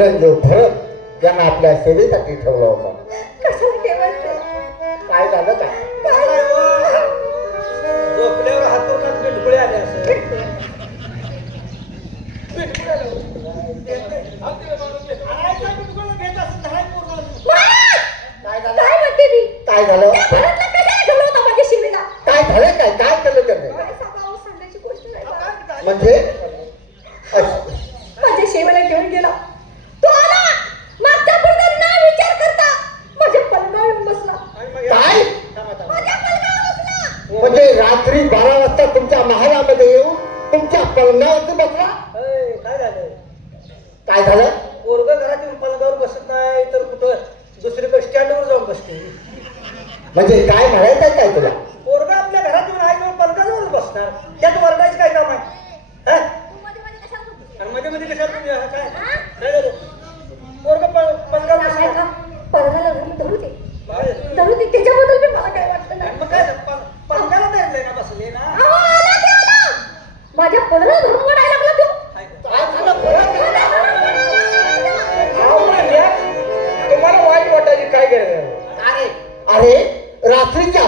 चिरंजीव भरत यांना आपल्या सेवेसाठी ठेवलं होतं. काय झालं काय काय? झोपल्यावर हातून बिलकुळे आले असं. काय झालं? काय म्हणते मी काय झालं त्या भरतला कशाला ठेवलं होतं माझ्या शिवेला काय झालं काय काय केलं त्याने काय सांगावं सांगायची गोष्ट नाही बा. म्हणजे अश- माझ्या शेवेला घेऊन गेला तो आला मागच्या पुढचा ना विचार करता माझ्या पलंगावर येऊन बसला काय माझ्या पलंगावर बसला म्हणजे रात्री बारा वाजता तुमच्या महालामध्ये येऊन तुमच्या पलंगावरती बसला. काय झालं? काय झालं? पोरग घरात येऊन पलंगावर बसत नाही तर कुठं दुसरीकडे स्टँडवर जाऊन बसते. म्हणजे काय म्हणायचं काय तुला?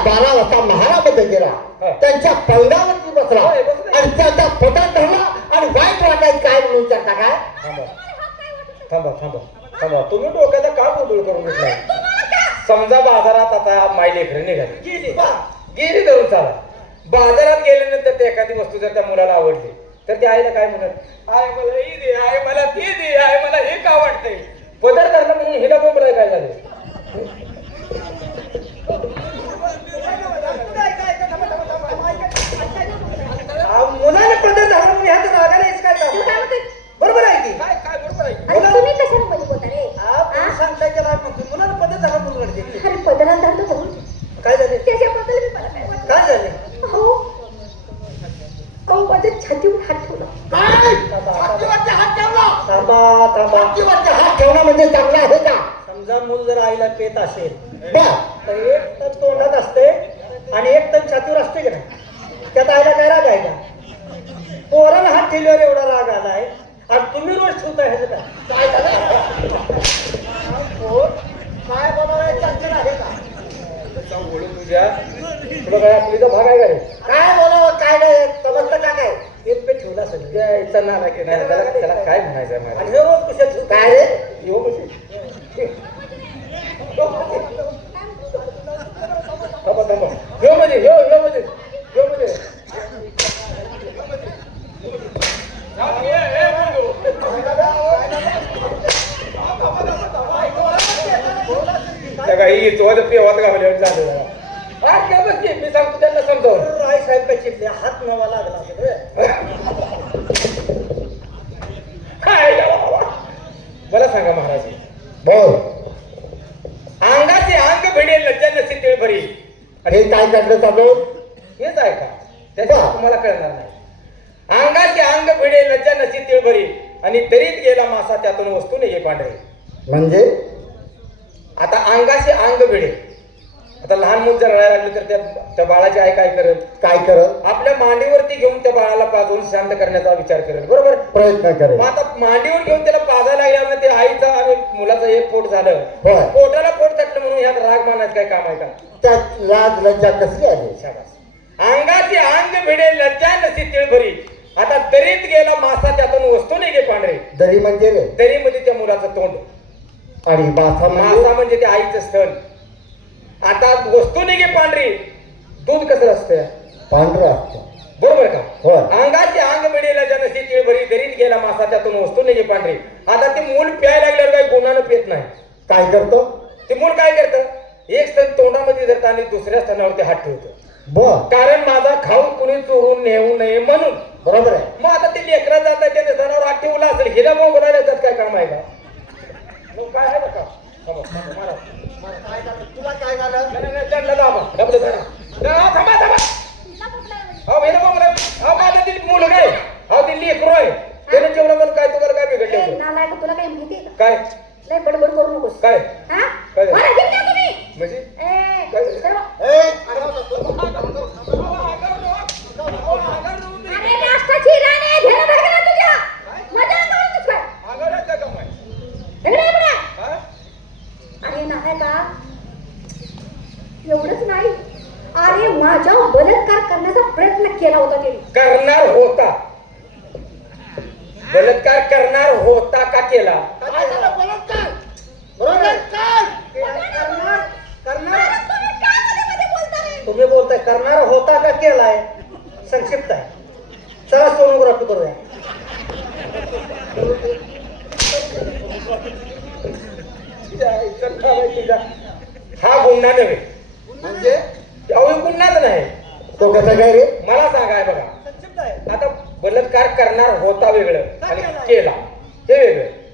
बारा वाजता महालामध्ये गेला. त्यांच्या पलंगावरती बसला. आणि त्याच्या पोटात धरला आणि वाईट वाटायचं काय म्हणून विचारता काय? थांबा. थांबा थांबा. थांबा. तुम्ही डोक्याचा का गोंधळ करून घेतलाय समजा बाजारात आता माय लेकरं निघाली. गेली. धरून चाला. बाजारात गेल्यानंतर ते एखादी वस्तू जर त्या मुलाला आवडली तर त्या आईला काय म्हणत? आय मला ही दे आय मला ती दे आय मला हे का वाटतंय? पदर धरला म्हणून हिला बोंबलाय काय झालं आ, मुलाने पदर धरला म्हणून ह्यात रागायला यायचं काय काम? तू काय म्हणते? बरोबर आहे की काय काय बरोबर आहे अरे तुम्ही कशाला मध्ये बोलता रे हा, तुम्ही हा? सांगताय त्याला म्हणतो मुलाला पदर धरला म्हणून रडते. अरे पदराला धरतो धरून काय झाले? त्याच्याबद्दल मी मला काय वाटलं काय झाले? अहो अहो माझ्या छातीवर हात ठेवला? काय छातीवरती हात ठेवला. थांबा थांबा. छातीवरती हात ठेवणं म्हणजे चांगलं आहे का? समजा मूल जर आईला पेत असेल बर. तर एक तर तोंडात असते आणि एक तर छातीवर असते की नाही? त्यात आईला काय राग आहे का? पोराला हात ठेवल्यावर एवढा राग आलाय. आणि तुम्ही रोज ठेवताय ह्याचं काय? काय झालं पोर, काय बनवायचं चंचल आहे का ओळख तुझ्या. तुला काय आपलीचा भाग आहे का रे काय बोलावं काय नाही समजतं का काय? एक पे ठेवला की नाही त्याला त्याला काय म्हणायचं आहे आणि मला हे रोज काय रे? येऊ थांबा थांबा म्हणजे म्हणजे म्हणजे काही चोहत पेवात घालवल्यावर झालं. काय बस की, मी सांगतो त्यांना समजावून. आई साहेब काय चिडले? हात नवा लागला असेल रे. काय बाबा? मला सांगा महाराज. बोल अंगाचे अंग भिडेल लज्जा नसेल तिळ भरी. हे काय करतं चालू? हेच आहे का? त्याच्यात. तुम्हाला कळणार नाही. अंगाचे अंग भिडे लज्जा नसेल तिळ भरी. आणि तरीत गेला मासा त्यातून वस्तू नाही पांढरे. म्हणजे? आता अंगाचे अंग भिडे आता लहान मूल जर रडायला लागले तर त्या त्या बाळाची आई काय करेल? काय करत आपल्या मांडीवरती घेऊन त्या बाळाला पाजवून शांत करण्याचा विचार करेल. बरोबर? प्रयत्न करेल. मग आता मांडीवर घेऊन त्याला पाजायला लागल्यावर ते आईचा आणि मुलाचं एक पोट झालं. होय. पोटाला पोट तटलं म्हणून ह्यात राग मानायचं काय काम आहे का? त्यात लाज लज्जा कसली आली? शाबास. अंगाचे अंग भिडे लज्जा नसी तिळभरी. आता तरीत गेला मासा त्यातून वस्तू नाही गे पांढरे. दरी म्हणजे रे? तरी मध्ये त्या मुलाचं तोंड. आणि बाथा म्हणजे? मासा म्हणजे ते आईचं स्तन. आता वस्तू नाही गे पांढरी. दूध कसं असतं? पांढरं असतं. बरोबर का. अंगाचे अंग मिळेल जनसी तिळभरी दरीत गेला मासा त्यातून वस्तू नाही गे पांढरी. आता ते मूल प्यायला लागल्यावर काही गुणानं पित नाही. काय करतो? ते मूल काय करतं? एक स्तन तोंडामध्ये धरतं आणि दुसऱ्या स्तनावरती हात ठेवतो. बर. कारण माझा खाऊ कुणी चोरून नेऊ नये म्हणून. बरोबर आहे. मग आता ते लेकरा जात आहे त्याच्या सणावर आठ ठेवला असेल हिला मग बोलायला येतात काय काम आहे का? मग काय आहे का. काय झालं? तुला काय झालं नाही, नाही, नाही, त्यांना दाबा. डबलं धरा. नाही, थांबा, थांबा. अहो, हिला मग बोलायला- अहो, माझं ते मुलगा आहे. अहो, ते लेकरू आहे. त्याने जेवढं मला काय तुम्हाला काय नालायक तुला काही माहिती आहे का काय लय बडबड करू नकोस काय हा काय झालं? मला घेऊन जा तुम्ही म्हणजे ए, काय झालं? सर्व- ए, अरे, अरे नाश्ताची राणे घेणं धडकं ना तुझ्या मजा अंगावर दिसतोय. आगाराचं काम आहे. आहे का एवढंच नाही अरे माझ्या बलात्कार करण्याचा प्रयत्न केला होता त्याने करणार होता बलात्कार करणार होता का केला? काय? झालं बलात्कार बलात्कार करणार करणार अरे तुम्ही काय मध्ये मध्ये बोलताय करणार होता का केलाय? संक्षिप्त आहे. चला सोनोग्राफी करूया हा गुन्हा नव्हे. म्हणजे? अहो हे गुन्हाच नाही. तो कसा काय रे? मला सांगाय बघा. संक्षिप्त आहे. आता बलात्कार करणार होता वेगळं आणि केला.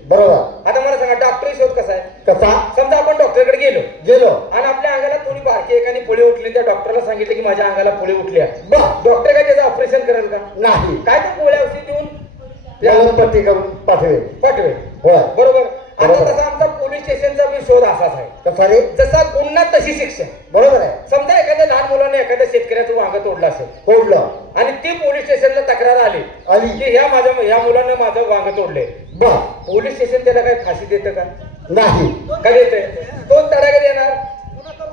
बरोबर. आता मला सांगा डॉक्टरी शोध कसा आहे? कसा? समजा आपण डॉक्टरकडे गेलो. गेलो. आणि आपल्या अंगाला थोडी बारकी एकाने पुळी उठली त्या डॉक्टरला सांगितलं की माझ्या अंगाला पुळी उठली आहे डॉक्टर काय त्याचं ऑपरेशन करेल का? नाही. काय ते गोळ्या औषध देऊन पट्टी करून पाठवे पाठवेल. होय. बरोबर. आता. तसा आमचा पोलीस स्टेशनचा बी शोध असाच आहे. कसा रे जसा गुन्हा तशी शिक्षा. बरोबर आहे. समजा एखाद्या लहान मुलाने एखाद्या शेतकऱ्याचं वांग तोडलं असेल. फोडलं आणि ती पोलीस स्टेशनला तक्रार आली आली. की ह्या माझ्या ह्या मुलानं माझं वांग तोडले बा पोलीस स्टेशन त्याला काय फाशी देतं का नाही का देते तो तडाखा देणार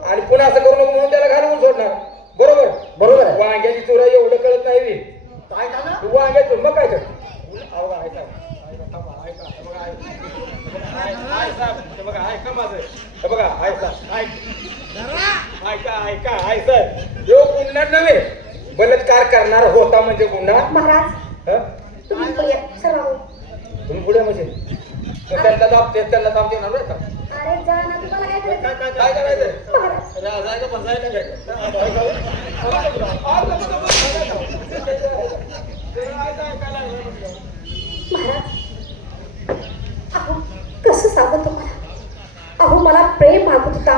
आणि पुन्हा असं करू नको म्हणून त्याला घालवून सोडणार बरोबर बरोबर आहे वांग्याची चोरा एवढं कळत नाही बी. काय झालं वांग्याचं मग काय कर अहो, ऐका. ऐका, थांबा, ऐका. बघा, ऐका. ऐका, ऐका. बघा, ऐका माझं. बघा, ऐका. ऐक. ऐका ऐका ऐका यो गुन्हा नव्हे बलात्कार करणार होता म्हणजे गुन्हा महाराज हं? तुम्ही सर्व तुम्ही पुढे म्हणजे त्यांना दाब ते त्यांना दाब देणार बरं का? अरे जा ना तुम्हाला काय करायचं काय करायचं काय? महाराज अहो कसं सांगू तुम्हाला? अहो मला प्रेम मागत होता.